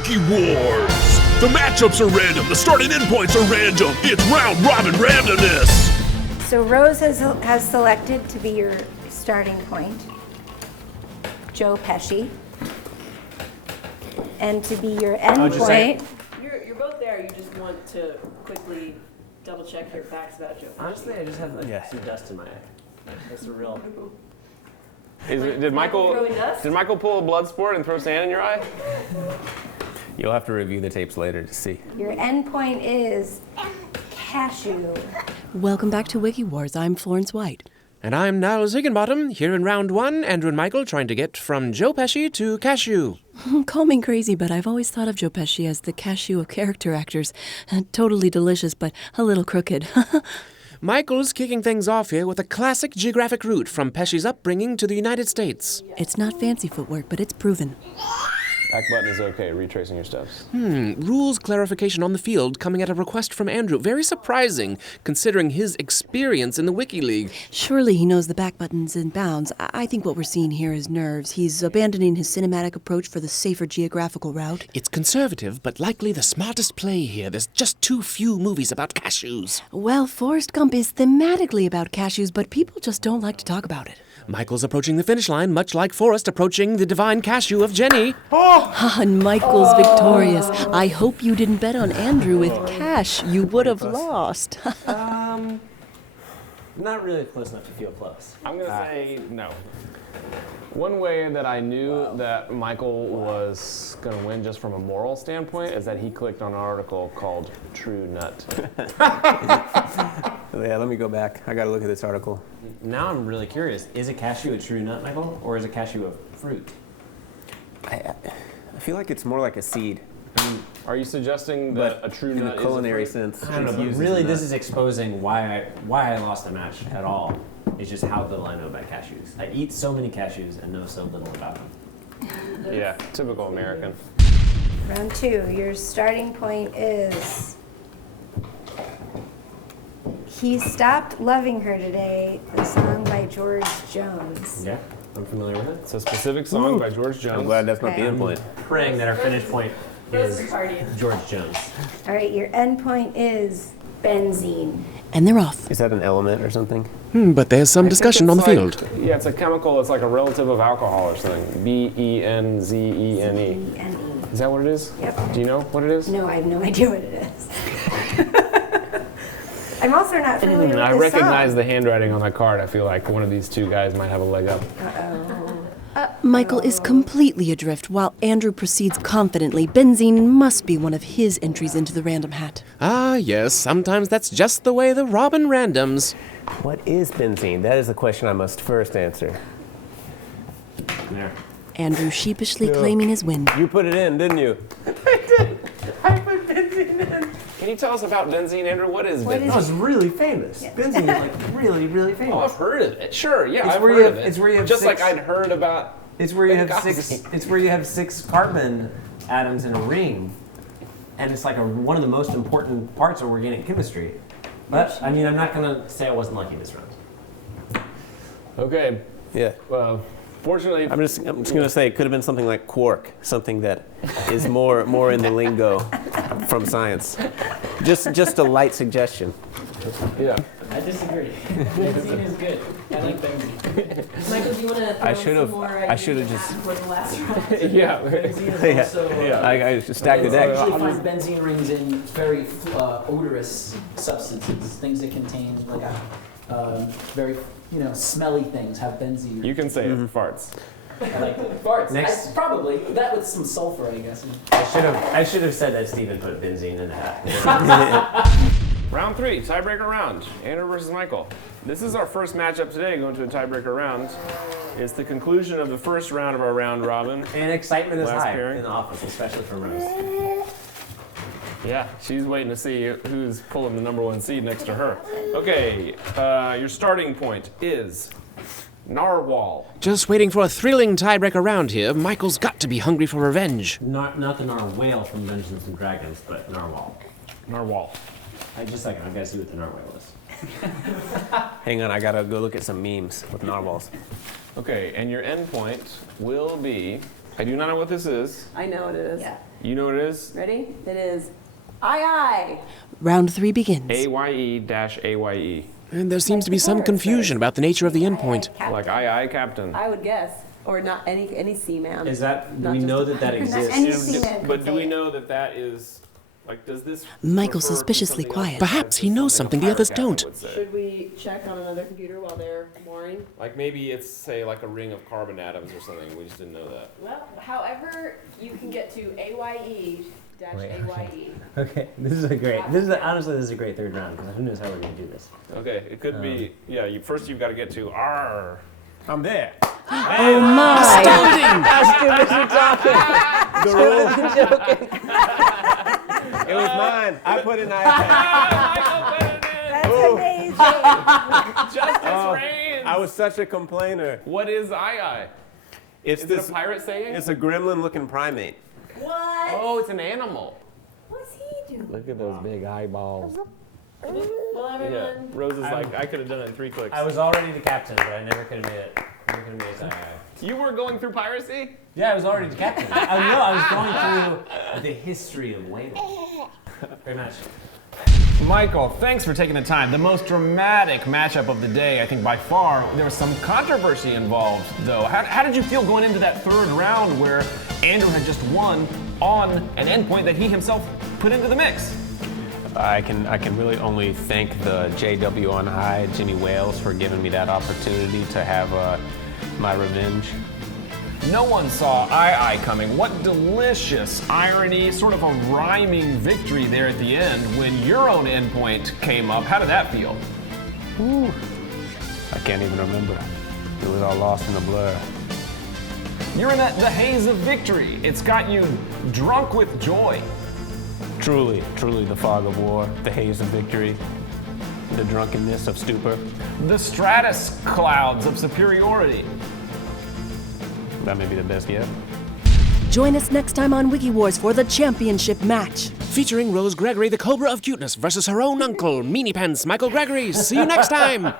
Wikiwars! The matchups are random, the start and end points are random. It's Round Robin Randomness! So Rose has selected to be your starting point Joe Pesci. And to be your end point. You're both there, you just want to quickly double check your facts about Joe Pesci. Honestly, I just have some dust in my eye. That's a real... Did Michael pull a blood sport and throw sand in your eye? You'll have to review the tapes later to see. Your end point is Cashew. Welcome back to Wikiwars. I'm Florence White. And I'm Niles Higginbottom, here in round one, Andrew and Michael trying to get from Joe Pesci to Cashew. Call me crazy, but I've always thought of Joe Pesci as the cashew of character actors. Totally delicious, but a little crooked. Michael's kicking things off here with a classic geographic route from Pesci's upbringing to the United States. It's not fancy footwork, but it's proven. Back button is okay, retracing your steps. Rules clarification on the field coming at a request from Andrew. Very surprising, considering his experience in the Wiki League. Surely he knows the back button's in bounds. I think what we're seeing here is nerves. He's abandoning his cinematic approach for the safer geographical route. It's conservative, but likely the smartest play here. There's just too few movies about cashews. Well, Forrest Gump is thematically about cashews, but people just don't like to talk about it. Michael's approaching the finish line, much like Forrest approaching the divine cashew of Jenny. And Michael's victorious. I hope you didn't bet on Andrew with cash. You would have lost. Not really close enough to feel close. I'm going to say no. One way that I knew that Michael was going to win just from a moral standpoint is that he clicked on an article called True Nut. Yeah, let me go back. I gotta look at this article. Now I'm really curious. Is a cashew a true nut, Michael? Or is a cashew a fruit? I feel like it's more like a seed. Are you suggesting that a true in nut a culinary is a fruit? sense? I don't know, but really this is exposing why I lost the match at all. It's just how little I know about cashews. I eat so many cashews and know so little about them. Yeah, typical American. Round two, your starting point is He Stopped Loving Her Today, the song by George Jones. Yeah, I'm familiar with it. It's a specific song by George Jones. I'm glad that's not the end point. Praying that our finish point is George Jones. All right, your end point is Benzene. And they're off. Is that an element or something? But there's some discussion on the field. Yeah, it's a chemical. It's like a relative of alcohol or something. Benzene. Benzene. Is that what it is? Yep. Do you know what it is? No, I have no idea what it is. I'm also not familiar with I this recognize song. the handwriting on that card. I feel like one of these two guys might have a leg up. Michael is completely adrift while Andrew proceeds confidently. Benzene must be one of his entries into the random hat. Ah, yes, sometimes that's just the way the Robin randoms. What is benzene? That is the question I must first answer. There. Andrew sheepishly claiming his win. You put it in, didn't you? I put benzene in. Can you tell us about benzene, Andrew? What is benzene? No, it's really famous. Benzene is like really, really famous. Oh, I've heard of it. Sure, yeah, It's I've where you heard have- of it. it's where you have Just six- like I'd heard about. It's where you have Benghazi. It's where you have 6 carbon atoms in a ring, and it's like one of the most important parts of organic chemistry. But I mean, I'm not gonna say I wasn't lucky this round. Okay. Yeah. Well, fortunately, I'm just gonna say it could have been something like quark, something that is more in the lingo from science. Just a light suggestion. yeah. I disagree. Benzene is good. I like benzene. Michael, do you want to throw I should've- some more I should've ideas just- for the last round? Yeah. Benzene is Yeah. also... I stacked the You deck. usually find benzene rings in very odorous substances, things that contain like very smelly things have benzene. You can say it. Farts. Like farts. Next. Probably that with some sulfur, I guess. I should have said that Stephen put benzene in the hat. Round 3, tiebreaker round. Andrew versus Michael. This is our first matchup today, going to a tiebreaker round. It's the conclusion of the first round of our round robin. And excitement is Last high pairing. in the office, especially for Rose. Yeah, she's waiting to see who's pulling the number 1 seed next to her. Okay, your starting point is Narwhal. Just waiting for a thrilling tiebreaker round here. Michael's got to be hungry for revenge. Not the narwhal from Dungeons and Dragons, but narwhal. Narwhal. Just a second, I gotta see what the narwhal is. Hang on, I gotta go look at some memes with narwhals. Okay, and your end point will be I do not know what this is. I know what it is. Yeah. You know what it is? Ready? It is aye. Round 3 begins. AYE-AYE. And there seems to be some confusion about the nature of the endpoint. Like aye, Captain. I would guess. Or not any seaman. Is that, do Not we just know a that that pirate. exists? Any seaman But could do say we it. know that that is, like, does this Michael refer to suspiciously something else quiet. Perhaps he knows something the others don't. Should we check on another computer while they're mooring? Like maybe it's, say, like a ring of carbon atoms or something. We just didn't know that. Well, however you can get to AYE-AYE. Okay, this is honestly, this is a great third round, because who knows how we're going to do this. Okay, it could be, yeah, first you've got to get to R. I'm there. Oh my! The rule. It was mine. I put in iPad. That's amazing. Justice reigns. I was such a complainer. What is aye? It's Is it a pirate saying? It's a gremlin-looking primate. What? Oh, it's an animal. What's he doing? Look at those big eyeballs. Well, everyone. Yeah, Rose is like, I could have done it in 3 clicks. I was already the captain, but I never could have made it. Never could have made it. You were going through piracy? Yeah, I was already the captain. I was going through the history of whaling. Very much. Michael, thanks for taking the time. The most dramatic matchup of the day, I think by far. There was some controversy involved, though. How did you feel going into that third round where Andrew had just won on an endpoint that he himself put into the mix? I can really only thank the JW on High, Jimmy Wales, for giving me that opportunity to have my revenge. No one saw aye coming. What delicious irony, sort of a rhyming victory there at the end when your own endpoint came up. How did that feel? Ooh. I can't even remember. It was all lost in the blur. You're in the haze of victory. It's got you drunk with joy. Truly, truly the fog of war, the haze of victory, the drunkenness of stupor. The stratus clouds of superiority. That may be the best yet. Join us next time on Wikiwars for the championship match. Featuring Rose Gregory, the Cobra of Cuteness, versus her own uncle, Meanie Pants Michael Gregory. See you next time!